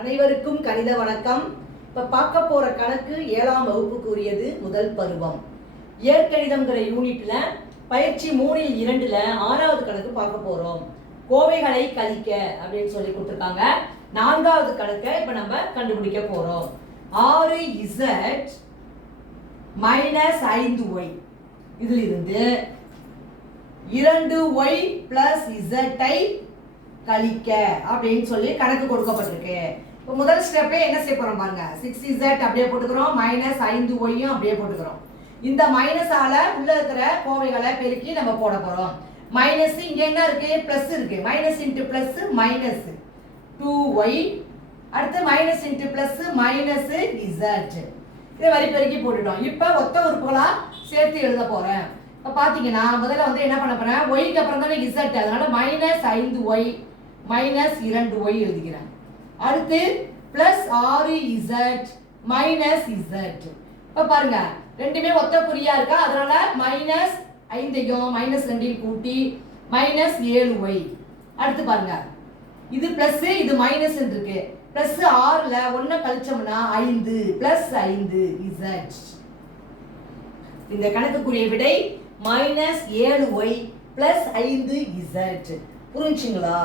அனைவருக்கும் கணித வணக்கம். இப்ப பார்க்க போற கணக்கு 7ஆம் வகுப்புக்குரியது முதல் பருவம். இயற்கணிதம்ங்கிற யூனிட்ல பயிற்சி 3ல் 2ல 6வது கணக்கு பார்க்க போறோம். கோவைகளை கழிக்க அப்படின்னு சொல்லி கொடுத்துருக்காங்க. 4வது கணக்கை இப்ப நம்ம கண்டுபிடிக்க போறோம். 6z மைனஸ் 5y இதிலிருந்து 2y பிளஸ் z ஐ கழிக்க அப்படின்னு சொல்லி கணக்கு கொடுக்கப்பட்டிருக்கு. இப்போ முதல் ஸ்டெப்பே என்ன செய்ய போறோம் பாருங்க. 6z அப்படியே போட்டுக்கிறோம், மைனஸ் 5y அப்படியே போட்டுக்கிறோம். இந்த மைனஸால உள்ள இருக்கிற கோவைகளை பெருக்கி நம்ம போட போறோம். மைனஸ் இங்க என்ன இருக்கு, பிளஸ் இருக்கு. Minus into plus minus 2y, அடுத்து minus into plus minus z. இதை வரி பெருக்கி போட்டுட்டோம். இப்போ ஒத்த உறுப்புகளா சேர்த்து எழுத போறேன். இப்போ பாத்தீங்கன்னா முதல்ல வந்து என்ன பண்ண போறேன், ஒய்க்கு அப்புறம் தானே z, அதனால மைனஸ் 5y மைனஸ் 2y எழுதிக்கிறேன். அடுத்து பிளஸ் 6z மைனஸ் z. இப்ப பாருங்க ரெண்டுமே ஒத்த குறியா இருக்கா, அதனால மைனஸ் 5ஐயும் மைனஸ் 2ஐயும் கூட்டி மைனஸ் 7y. அடுத்து பாருங்க இது பிளஸ் இது மைனஸ் இருக்கு. பிளஸ் 6ல 1 கழிச்சோம்னா 5 பிளஸ் 5z. இந்த கணக்குக்குரிய விடை மைனஸ் 7y பிளஸ் 5z. புரிஞ்சுங்களா?